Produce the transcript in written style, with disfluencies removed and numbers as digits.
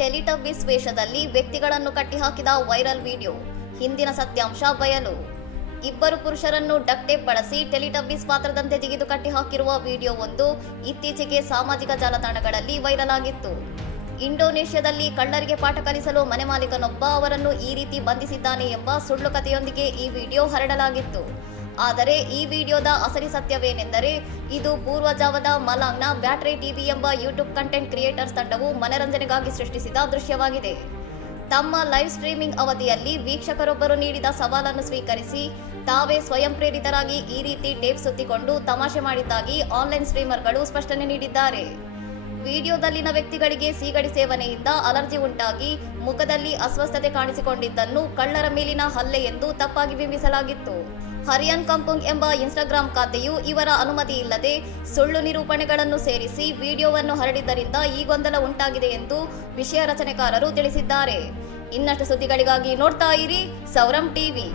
ಟೆಲಿಟಬ್ಬೀಸ್ ವೇಷದಲ್ಲಿ ವ್ಯಕ್ತಿಗಳನ್ನು ಕಟ್ಟಿಹಾಕಿದ viral video. ಹಿಂದಿನ ಸತ್ಯಾಂಶ ಬಯಲು. ಇಬ್ಬರು ಪುರುಷರನ್ನು ಡಕ್ಟ್ ಟೇಪ್ ಬಳಸಿ ಟೆಲಿಟಬ್ಬೀಸ್ ಪಾತ್ರದಂತೆ ಜಿಗಿದು ಕಟ್ಟಿಹಾಕಿರುವ ವಿಡಿಯೋವೊಂದು ಇತ್ತೀಚೆಗೆ ಸಾಮಾಜಿಕ ಜಾಲತಾಣಗಳಲ್ಲಿ ವೈರಲ್ ಆಗಿತ್ತು. ಇಂಡೋನೇಷ್ಯಾದಲ್ಲಿ ಕಳ್ಳರಿಗೆ ಪಾಠ ಕಲಿಸಲು ಮನೆ ಮಾಲೀಕನೊಬ್ಬ ಅವರನ್ನು ಈ ರೀತಿ ಬಂಧಿಸಿದ್ದಾನೆ ಎಂಬ ಸುಳ್ಳು ಕಥೆಯೊಂದಿಗೆ ಈ ವಿಡಿಯೋ ಹರಡಲಾಗಿತ್ತು. ಆದರೆ ಈ ವಿಡಿಯೋದ ಅಸಲಿ ಸತ್ಯವೇನೆಂದರೆ, ಇದು ಪೂರ್ವಜಾವದ ಮಲಾಂಗ್ನ ಬ್ಯಾಟರಿ ಟಿವಿ ಎಂಬ ಯೂಟ್ಯೂಬ್ ಕಂಟೆಂಟ್ ಕ್ರಿಯೇಟರ್ಸ್ ತಂಡವು ಮನರಂಜನೆಗಾಗಿ ಸೃಷ್ಟಿಸಿದ ದೃಶ್ಯವಾಗಿದೆ. ತಮ್ಮ ಲೈವ್ ಸ್ಟ್ರೀಮಿಂಗ್ ಅವಧಿಯಲ್ಲಿ ವೀಕ್ಷಕರೊಬ್ಬರು ನೀಡಿದ ಸವಾಲನ್ನು ಸ್ವೀಕರಿಸಿ ತಾವೇ ಸ್ವಯಂ ಪ್ರೇರಿತರಾಗಿ ಈ ರೀತಿ ಟೇಪ್ ಸುತ್ತಿಕೊಂಡು ತಮಾಷೆ ಮಾಡಿದ್ದಾಗಿ ಆನ್ಲೈನ್ ಸ್ಟ್ರೀಮರ್ಗಳು ಸ್ಪಷ್ಟನೆ ನೀಡಿದ್ದಾರೆ. ವಿಡಿಯೋದಲ್ಲಿನ ವ್ಯಕ್ತಿಗಳಿಗೆ ಸೀಗಡಿ ಸೇವನೆಯಿಂದ ಅಲರ್ಜಿ ಉಂಟಾಗಿ ಮುಖದಲ್ಲಿ ಅಸ್ವಸ್ಥತೆ ಕಾಣಿಸಿಕೊಂಡಿದ್ದನ್ನು ಕಳ್ಳರ ಮೇಲಿನ ಹಲ್ಲೆ ಎಂದು ತಪ್ಪಾಗಿ ಬಿಂಬಿಸಲಾಗಿತ್ತು. ಹರಿಯಾನ್ ಕಂಪುಂಗ್ ಎಂಬ ಇನ್ಸ್ಟಾಗ್ರಾಂ ಖಾತೆಯು ಇವರ ಅನುಮತಿ ಇಲ್ಲದೆ ಸುಳ್ಳು ನಿರೂಪಣೆಗಳನ್ನು ಸೇರಿಸಿ ವಿಡಿಯೋವನ್ನು ಹರಡಿದ್ದರಿಂದ ಈ ಗೊಂದಲ ಉಂಟಾಗಿದೆ ಎಂದು ವಿಷಯ ರಚನೆಕಾರರು ತಿಳಿಸಿದ್ದಾರೆ. ಇನ್ನಷ್ಟು ಸುದ್ದಿಗಳಿಗಾಗಿ ನೋಡ್ತಾ ಇರಿ ಸೌರಂ ಟಿವಿ.